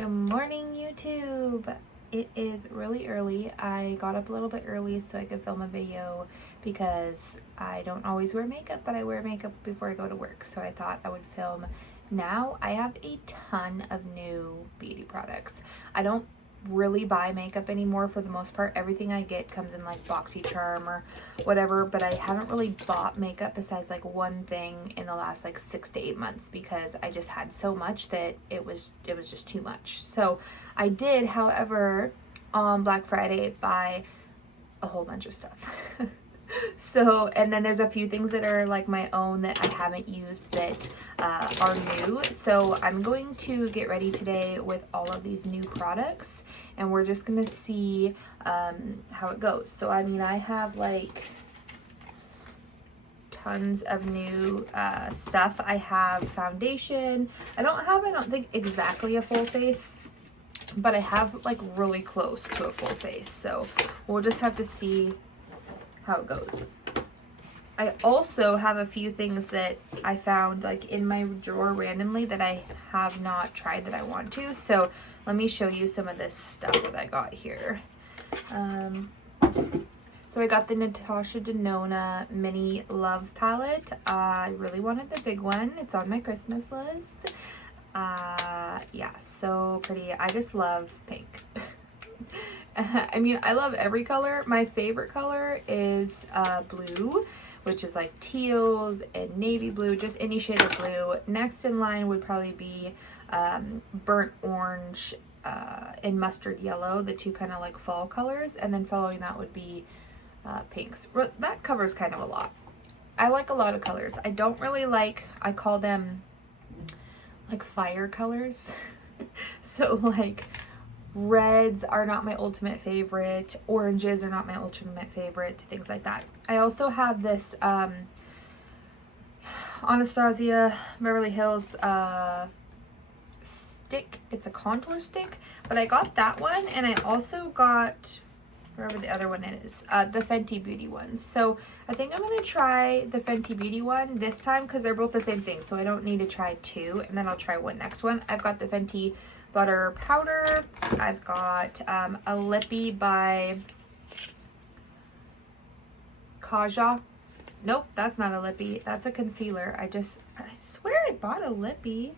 Good morning, YouTube. It is really early. I got up a little bit early so I could film a video because I don't always wear makeup, but I wear makeup before I go to work. So I thought I would film now. I have a ton of new beauty products. I don't really buy makeup anymore for the most part. Everything I get comes in like boxycharm or whatever, but I haven't really bought makeup besides like one thing in the last like 6 to 8 months because I just had so much that it was just too much. So I did, however, on Black Friday buy a whole bunch of stuff. So, and then there's a few things that are like my own that I haven't used that are new. So I'm going to get ready today with all of these new products and we're just going to see how it goes. So, I mean, I have like tons of new stuff. I have foundation. I don't think exactly a full face, but I have like really close to a full face. So we'll just have to see how it goes. I also have a few things that I found like in my drawer randomly that I have not tried that I want to. So let me show you some of this stuff that I got here. So I got the Natasha Denona Mini Love Palette. I really wanted the big one. It's on my Christmas list. Yeah, so pretty. I just love pink. I mean, I love every color. My favorite color is blue, which is like teals and navy blue, just any shade of blue. Next in line would probably be burnt orange and mustard yellow, the two kind of like fall colors. And then following that would be pinks. That covers kind of a lot. I like a lot of colors. I don't really like, I call them like fire colors. So like reds are not my ultimate favorite, oranges are not my ultimate favorite, things like that. I also have this Anastasia Beverly Hills stick. It's a contour stick, but I got that one and I also got wherever the other one is, the Fenty Beauty one. So I think I'm gonna try the Fenty Beauty one this time because they're both the same thing, so I don't need to try two, and then I'll try one next one. I've got the Fenty Butter Powder. I've got a Lippy by Kaja. Nope, that's not a Lippy. That's a concealer. I swear I bought a Lippy.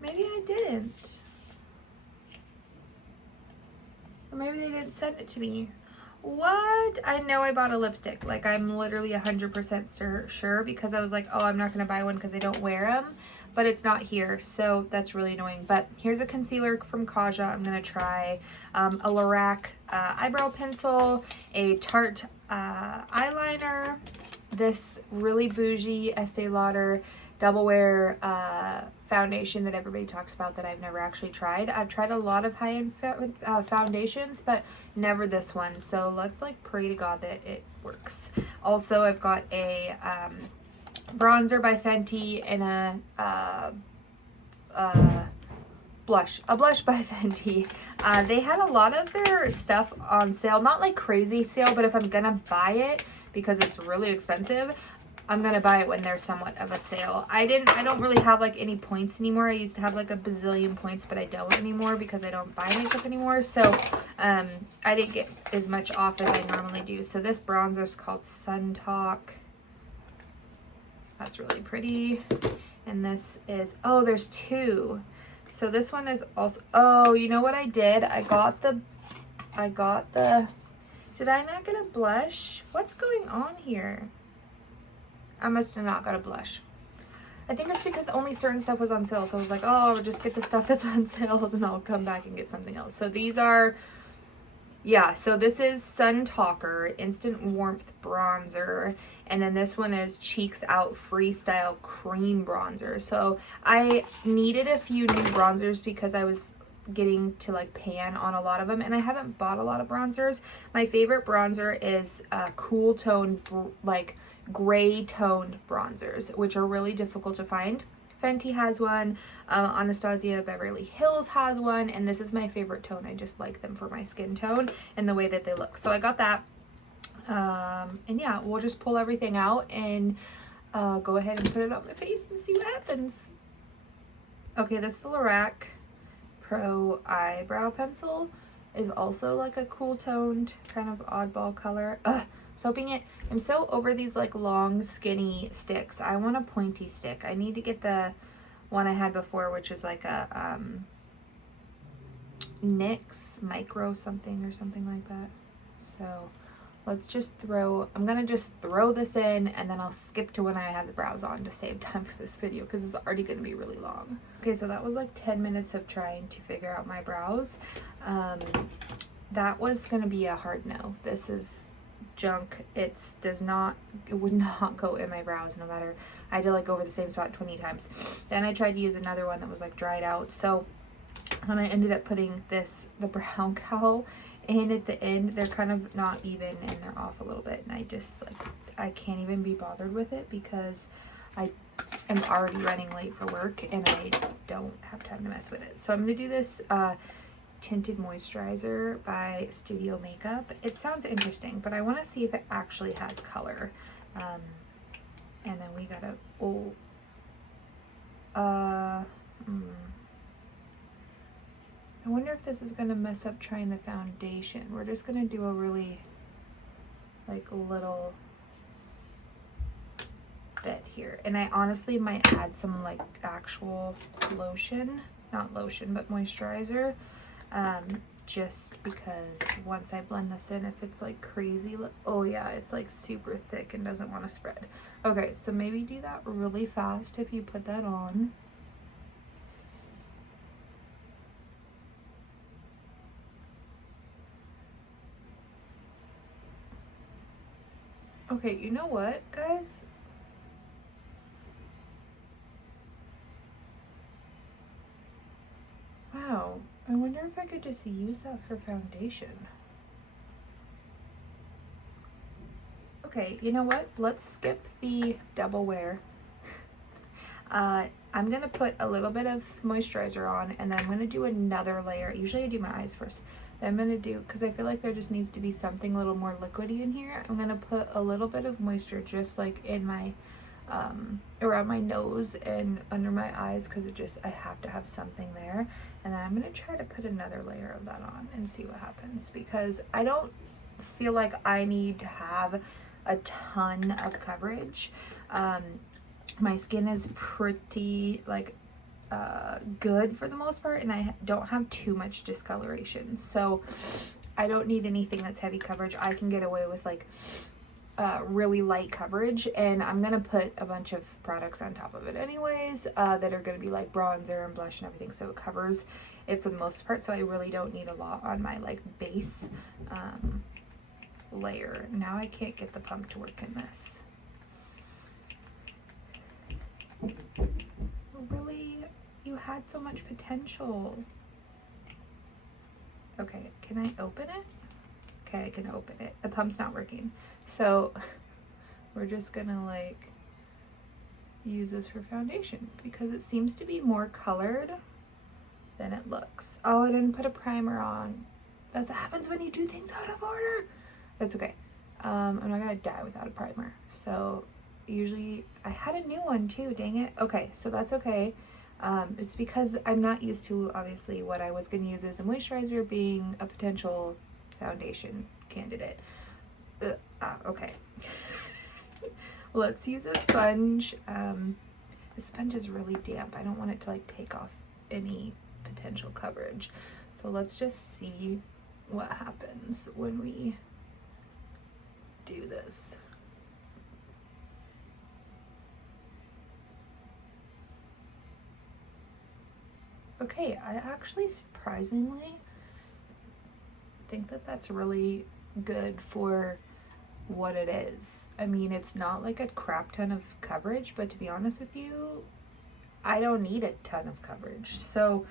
Maybe I didn't. Or maybe they didn't send it to me. What? I know I bought a lipstick. Like, I'm literally 100% sure because I was like, oh, I'm not going to buy one because I don't wear them. But it's not here, so that's really annoying. But here's a concealer from Kaja. I'm going to try a Lorac eyebrow pencil, a Tarte eyeliner, this really bougie Estee Lauder Double Wear foundation that everybody talks about that I've never actually tried. I've tried a lot of high-end foundations, but never this one. So let's like pray to God that it works. Also, I've got a bronzer by Fenty and a blush by Fenty. They had a lot of their stuff on sale, not like crazy sale, but if I'm gonna buy it because it's really expensive, I'm gonna buy it when there's somewhat of a sale. I don't really have like any points anymore. I used to have like a bazillion points, but I don't anymore because I don't buy makeup anymore. So I didn't get as much off as I normally do. So this bronzer is called Sun Talk. That's really pretty. And this is, oh, there's two. So this one is also, oh, you know what I did? Did I not get a blush? What's going on here? I must have not got a blush. I think it's because only certain stuff was on sale. So I was like, oh, I'll just get the stuff that's on sale, then I'll come back and get something else. So these are, yeah, so this is Sun Talker Instant Warmth Bronzer. And then this one is Cheeks Out Freestyle Cream Bronzer. So I needed a few new bronzers because I was getting to like pan on a lot of them, and I haven't bought a lot of bronzers. My favorite bronzer is cool tone, like gray toned bronzers, which are really difficult to find. Fenty has one, Anastasia Beverly Hills has one, and this is my favorite tone. I just like them for my skin tone and the way that they look. So I got that. And yeah, we'll just pull everything out and go ahead and put it on my face and see what happens. Okay, this is the Lorac Pro Eyebrow Pencil. Is also like a cool toned kind of oddball color. I'm so over these like long skinny sticks. I want a pointy stick. I need to get the one I had before, which is like a NYX micro something or something like that. So let's just I'm gonna just throw this in, and then I'll skip to when I have the brows on to save time for this video because it's already gonna be really long. Okay, so that was like 10 minutes of trying to figure out my brows. That was gonna be a hard no. This is junk. It would not go in my brows no matter. I had to like go over the same spot 20 times. Then I tried to use another one that was like dried out. So when I ended up putting the brown cow in at the end, they're kind of not even and they're off a little bit, and I just like, I can't even be bothered with it because I am already running late for work and I don't have time to mess with it. So I'm gonna do this Tinted Moisturizer by Studio Makeup. It sounds interesting, but I want to see if it actually has color. And then we gotta, I wonder if this is gonna mess up trying the foundation. We're just gonna do a really like little bit here. And I honestly might add some like actual lotion, not lotion, but moisturizer. Just because once I blend this in, if it's like crazy, oh yeah, it's like super thick and doesn't want to spread. Okay, so maybe do that really fast if you put that on. Okay, you know what, guys? Wow, I wonder if I could just use that for foundation. Okay, you know what? Let's skip the double wear. I'm gonna put a little bit of moisturizer on, and then I'm gonna do another layer. Usually I do my eyes first. Then I'm gonna do, because I feel like there just needs to be something a little more liquidy in here, I'm gonna put a little bit of moisture just like in my around my nose and under my eyes, because I have to have something there. And then I'm gonna try to put another layer of that on and see what happens, because I don't feel like I need to have a ton of coverage. My skin is pretty like good for the most part, and I don't have too much discoloration, so I don't need anything that's heavy coverage. I can get away with like really light coverage, and I'm gonna put a bunch of products on top of it anyways that are gonna be like bronzer and blush and everything, so it covers it for the most part. So I really don't need a lot on my like base layer. Now I can't get the pump to work in this. Really, you had so much potential. Okay, can I open it? Okay, I can open it. The pump's not working. So we're just gonna like use this for foundation because it seems to be more colored than it looks. Oh, I didn't put a primer on. That's what happens when you do things out of order. That's okay. I'm not gonna die without a primer. So usually I had a new one too, dang it. Okay, so that's okay. It's because I'm not used to obviously what I was gonna use as a moisturizer being a potential foundation candidate. Okay. Let's use a sponge. The sponge is really damp. I don't want it to like take off any potential coverage. So let's just see what happens when we do this. Okay, I actually surprisingly think that that's really good for what it is. I mean, it's not like a crap ton of coverage, but to be honest with you, I don't need a ton of coverage. So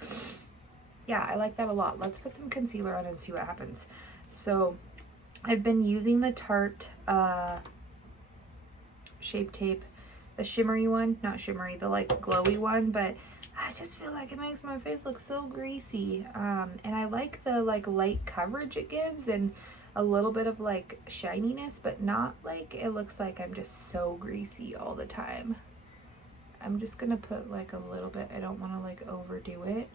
yeah, I like that a lot. Let's put some concealer on and see what happens. So I've been using the Tarte Shape Tape, the shimmery one, not shimmery, the like glowy one, but I just feel like it makes my face look so greasy. And I like the like light coverage it gives, and a little bit of like shininess, but not like it looks like I'm just so greasy all the time. I'm just gonna put like a little bit. I don't want to like overdo it,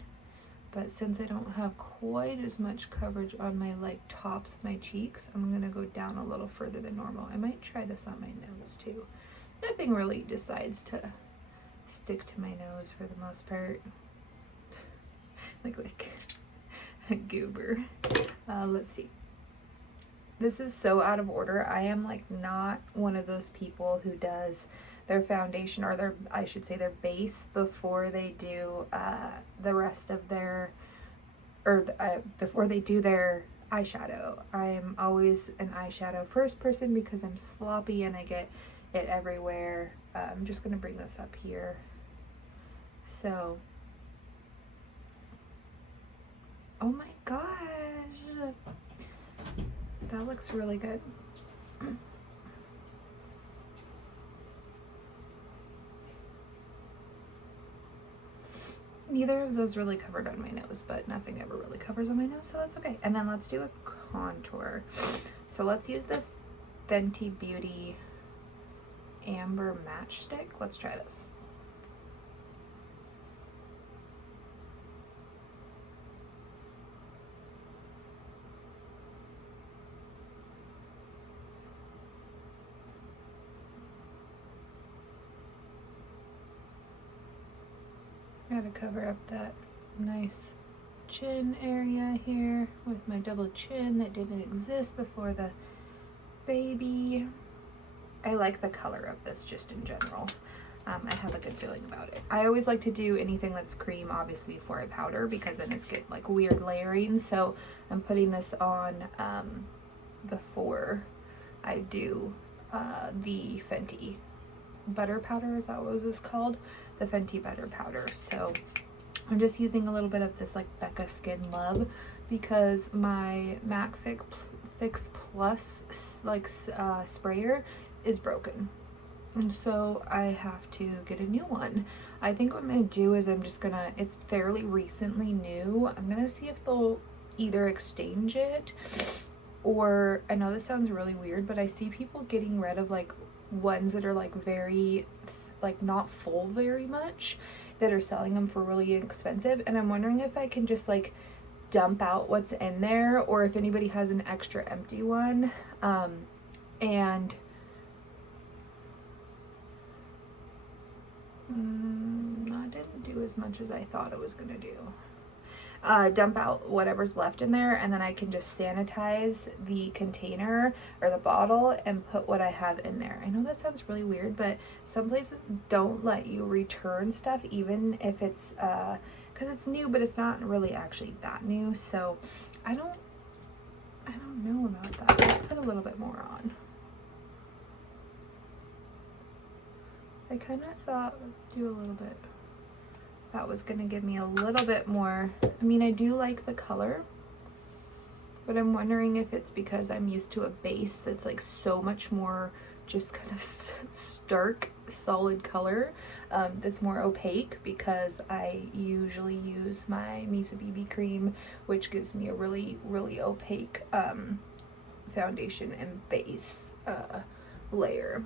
but since I don't have quite as much coverage on my like tops of my cheeks, I'm gonna go down a little further than normal. I might try this on my nose too. Nothing really decides to stick to my nose for the most part. like a goober. Let's see. This is so out of order. I am like not one of those people who does their foundation or their, I should say their base before they do the rest of their, or before they do their eyeshadow. I'm always an eyeshadow first person because I'm sloppy and I get it everywhere. I'm just gonna bring this up here. So, oh my gosh, that looks really good. Neither of those really covered on my nose, but nothing ever really covers on my nose, so that's okay. And then let's do a contour. So let's use this Fenty Beauty Amber Matchstick. Let's try this. Gotta cover up that nice chin area here with my double chin that didn't exist before the baby. I like the color of this just in general. I have a good feeling about it. I always like to do anything that's cream obviously before I powder because then it's get like weird layering. So I'm putting this on before I do the Fenty butter powder. Is that what this called? The Fenty butter powder. So I'm just using a little bit of this like Becca Skin Love because my MAC Fix Plus like sprayer is broken, and so I have to get a new one. I think what I'm gonna do is I'm just gonna, it's fairly recently new, I'm gonna see if they'll either exchange it, or I know this sounds really weird, but I see people getting rid of like ones that are like very like not full very much, that are selling them for really expensive, and I'm wondering if I can just like dump out what's in there, or if anybody has an extra empty one. And I didn't do as much as I thought I was gonna do. Dump out whatever's left in there, and then I can just sanitize the container or the bottle and put what I have in there. I know that sounds really weird, but some places don't let you return stuff even if it's because it's new, but it's not really actually that new. So I don't know about that. Let's put a little bit more on. I kind of thought, let's do a little bit. That was going to give me a little bit more. I mean, I do like the color, but I'm wondering if it's because I'm used to a base that's like so much more just kind of stark, solid color, that's more opaque, because I usually use my Misa BB cream, which gives me a really, really opaque foundation and base layer.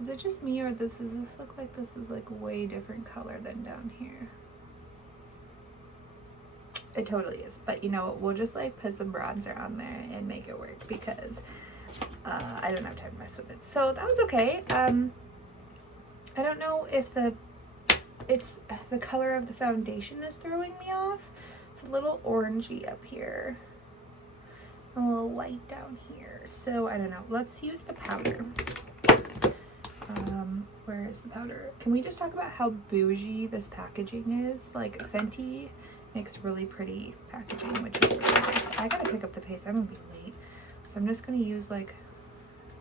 Is it just me, or does this look like this is like way different color than down here? It totally is, but you know what, we'll just like put some bronzer on there and make it work, because I don't have time to mess with it. So that was okay. I don't know if the color of the foundation is throwing me off. It's a little orangey up here, a little white down here. So I don't know. Let's use the powder. Where is the powder? Can we just talk about how bougie this packaging is? Like, Fenty makes really pretty packaging, which is really nice. I gotta pick up the pace. I'm gonna be late. So I'm just gonna use like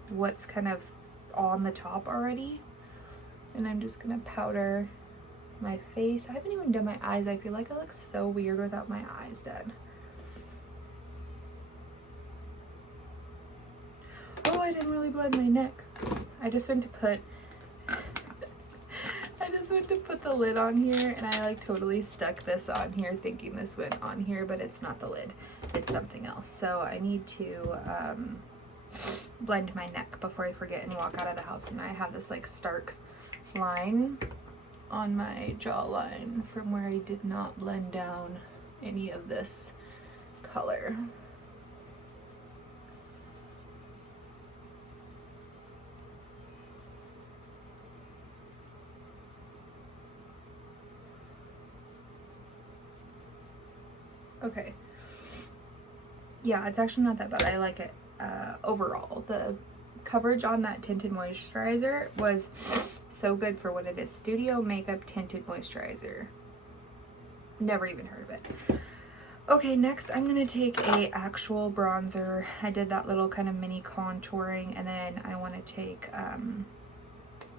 what's kind of on the top already. And I'm just gonna powder my face. I haven't even done my eyes. I feel like I look so weird without my eyes done. Oh, I didn't really blend my neck. I just went to just went to put the lid on here and I like totally stuck this on here thinking this went on here, but it's not the lid, it's something else. So I need to blend my neck before I forget and walk out of the house. And I have this like stark line on my jawline from where I did not blend down any of this color. Okay. Yeah, it's actually not that bad. I like it overall. The coverage on that tinted moisturizer was so good for what it is. Studio Makeup Tinted Moisturizer. Never even heard of it. Okay, next I'm going to take a actual bronzer. I did that little kind of mini contouring, and then I want to take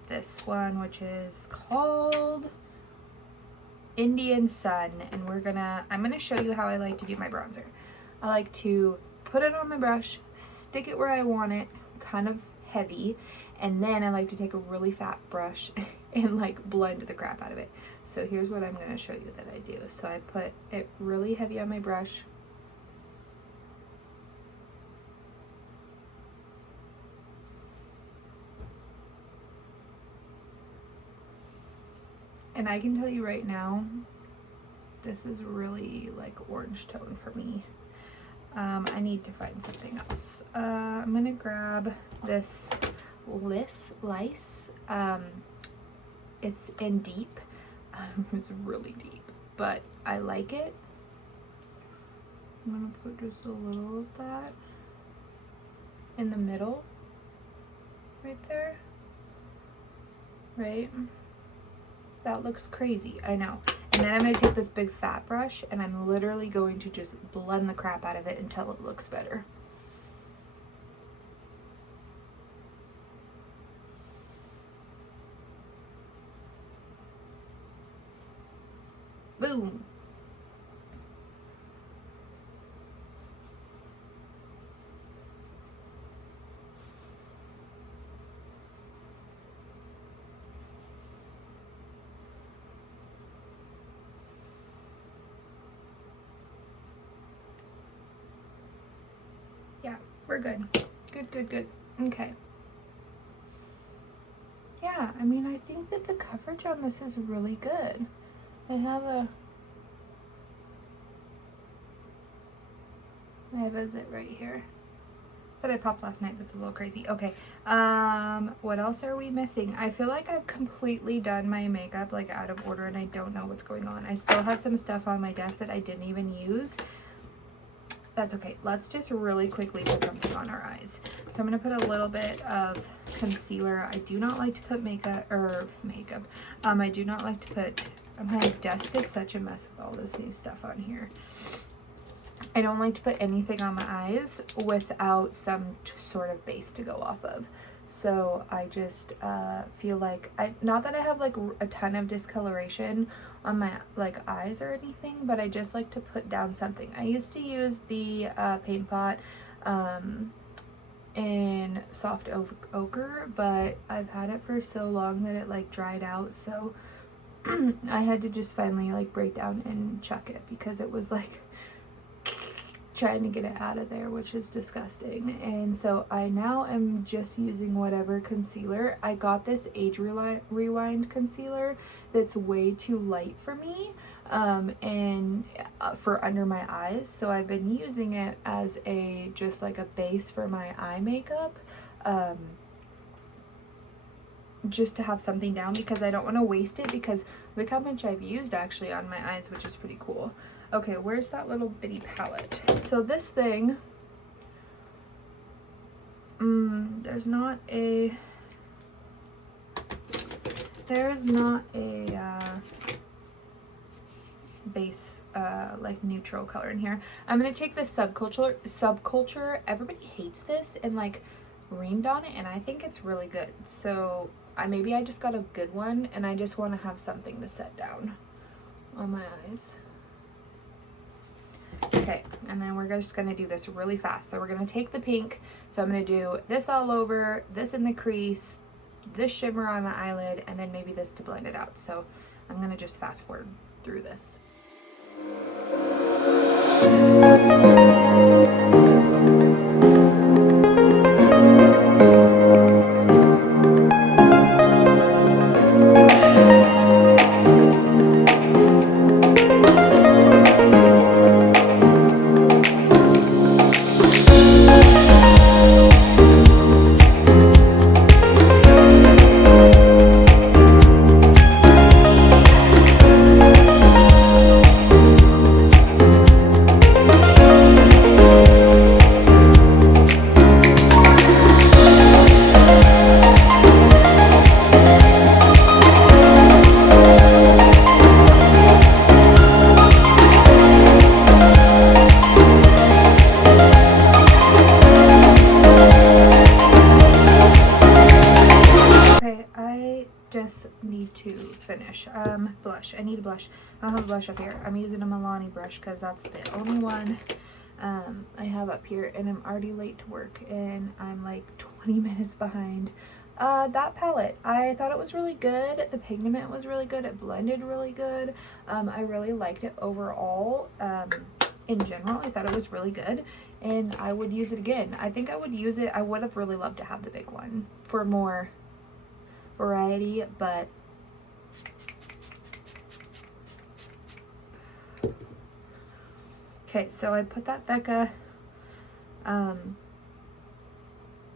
this one, which is called Indian Sun, and I'm gonna show you how I like to do my bronzer. I like to put it on my brush, stick it where I want it, kind of heavy, and then I like to take a really fat brush and like blend the crap out of it. So here's what I'm gonna show you that I do. So I put it really heavy on my brush. And I can tell you right now, this is really like orange tone for me. I need to find something else. I'm gonna grab this Lice. It's in deep. It's really deep, but I like it. I'm gonna put just a little of that in the middle, right there, right? That looks crazy, I know. And then I'm going to take this big fat brush and I'm literally going to just blend the crap out of it until it looks better. Boom. Yeah, we're good. Good. Okay. Yeah, I mean, I think that the coverage on this is really good. I have it right here that I popped last night. That's a little crazy. Okay, what else are we missing? I feel like I've completely done my makeup like out of order and I don't know what's going on. I still have some stuff on my desk that I didn't even use. That's okay. Let's just really quickly put something on our eyes. So I'm going to put a little bit of concealer. I do not like to put makeup. I do not like to put, my desk is such a mess with all this new stuff on here. I don't like to put anything on my eyes without some sort of base to go off of. So I just feel like, not that I have like a ton of discoloration on my like eyes or anything, but I just like to put down something. I used to use the Paint Pot in Soft Ochre, but I've had it for so long that it like dried out. So I had to just finally like break down and chuck it because it was like trying to get it out of there, which is disgusting. And so I now am just using whatever concealer. I got this Age Rewind concealer that's way too light for me and for under my eyes, so I've been using it as a just like a base for my eye makeup, just to have something down because I don't want to waste it, because look how much I've used actually on my eyes, which is pretty cool. Okay, where's that little bitty palette? So this thing, there's not a base like neutral color in here. I'm gonna take this subculture. Everybody hates this and like reamed on it, and I think it's really good. So maybe I just got a good one and I just want to have something to set down on my eyes. Okay, and then we're just gonna do this really fast. So we're gonna take the pink. So I'm gonna do this all over, this in the crease, this shimmer on my eyelid and then maybe this to blend it out. So I'm gonna just fast forward through this. Need to finish. Blush. I need a blush. I don't have a blush up here. I'm using a Milani brush because that's the only one I have up here, and I'm already late to work and I'm like 20 minutes behind. That palette, I thought it was really good. The pigment was really good. It blended really good. I really liked it overall. In general, I thought it was really good and I would use it again. I think I would use it. I would have really loved to have the big one for more variety, but okay, so I put that Becca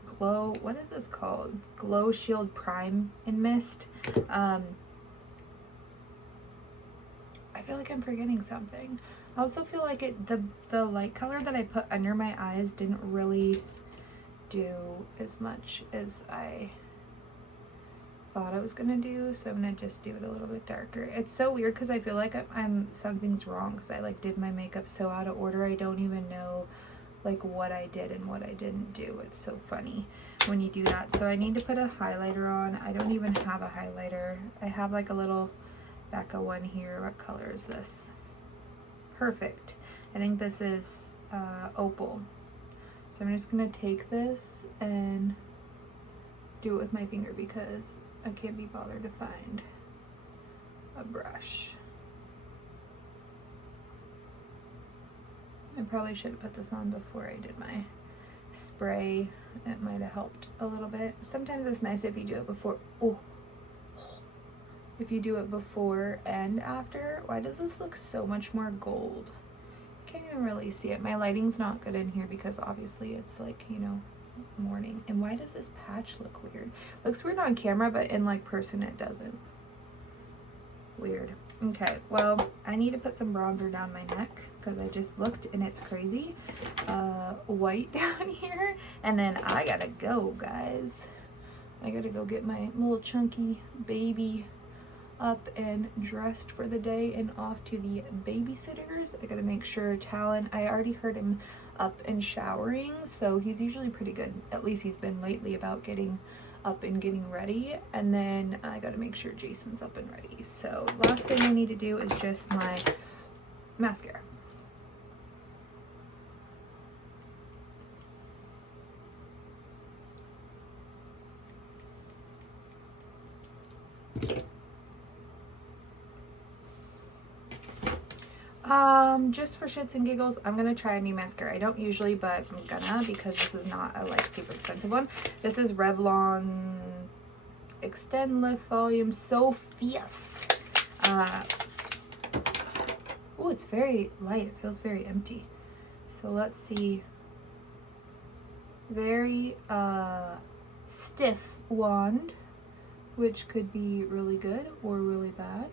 Glow, what is this called? Glow Shield Prime in Mist. I feel like I'm forgetting something. I also feel like the light color that I put under my eyes didn't really do as much as I thought I was gonna do, so I'm gonna just do it a little bit darker. It's so weird because I feel like something's wrong because I like did my makeup so out of order. I don't even know like what I did and what I didn't do. It's so funny when you do that. So I need to put a highlighter on. I don't even have a highlighter. I have like a little Becca one here. What color is this? Perfect. I think this is Opal. So I'm just gonna take this and do it with my finger because I can't be bothered to find a brush. I probably should have put this on before I did my spray. It might have helped a little bit. Sometimes it's nice if you do it before. Oh, if you do it before and after. Why does this look so much more gold? Can't even really see it. My lighting's not good in here because obviously it's like, you know, morning. And why does this patch look weird? Looks weird on camera, but in like person it doesn't. Weird. Okay, well, I need to put some bronzer down my neck because I just looked and it's crazy white down here. And then I gotta go, guys. I gotta go get my little chunky baby up and dressed for the day and off to the babysitters. I gotta make sure Talon, I already heard him up and showering, so he's usually pretty good, at least he's been lately, about getting up and getting ready. And then I gotta make sure Jason's up and ready. So last thing I need to do is just my mascara. Just for shits and giggles, I'm gonna try a new mascara. I don't usually, but I'm gonna because this is not a like super expensive one. This is Revlon Extend Lift Volume So Fierce. Oh, it's very light. It feels very empty. So let's see. Very stiff wand, which could be really good or really bad.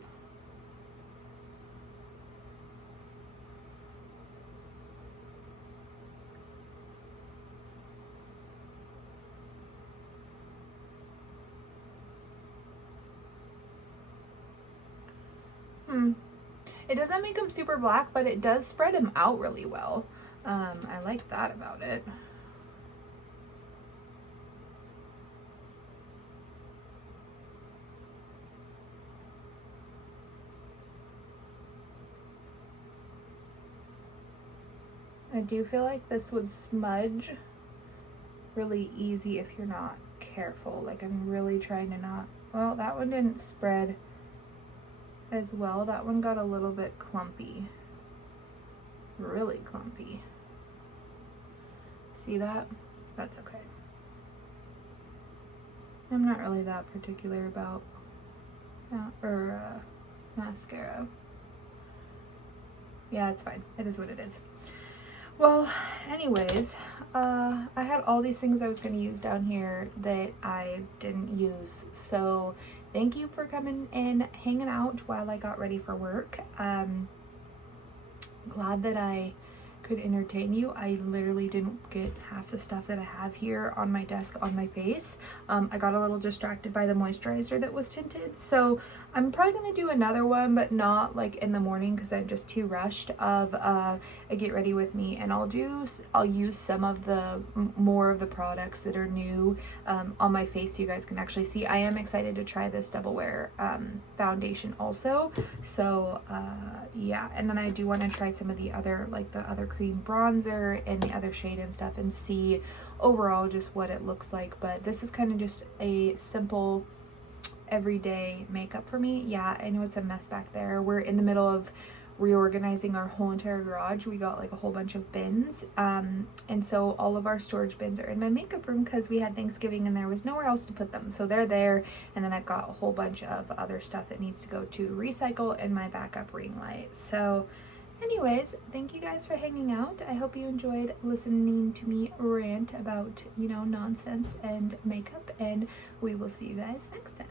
It doesn't make them super black, but it does spread them out really well. I like that about it. I do feel like this would smudge really easy if you're not careful. Like I'm really trying to not, well, that one didn't spread as well. That one got a little bit clumpy, really clumpy. See that? That's okay. I'm not really that particular about mascara. Yeah, it's fine. It is what it is. Well, anyways, I had all these things I was going to use down here that I didn't use. So thank you for coming and hanging out while I got ready for work. Glad that I could entertain you. I literally didn't get half the stuff that I have here on my desk on my face. I got a little distracted by the moisturizer that was tinted, so I'm probably gonna do another one, but not like in the morning because I'm just too rushed of a get ready with me, and I'll use some of the more of the products that are new on my face so you guys can actually see. I am excited to try this double wear foundation also, so yeah, and then I do want to try some of the other, like the other cream bronzer and the other shade and stuff, and see overall just what it looks like. But this is kind of just a simple everyday makeup for me. Yeah, I know it's a mess back there. We're in the middle of reorganizing our whole entire garage. We got like a whole bunch of bins, and so all of our storage bins are in my makeup room because we had Thanksgiving and there was nowhere else to put them, so they're there. And then I've got a whole bunch of other stuff that needs to go to recycle and my backup ring light. So anyways, thank you guys for hanging out. I hope you enjoyed listening to me rant about, you know, nonsense and makeup, and we will see you guys next time.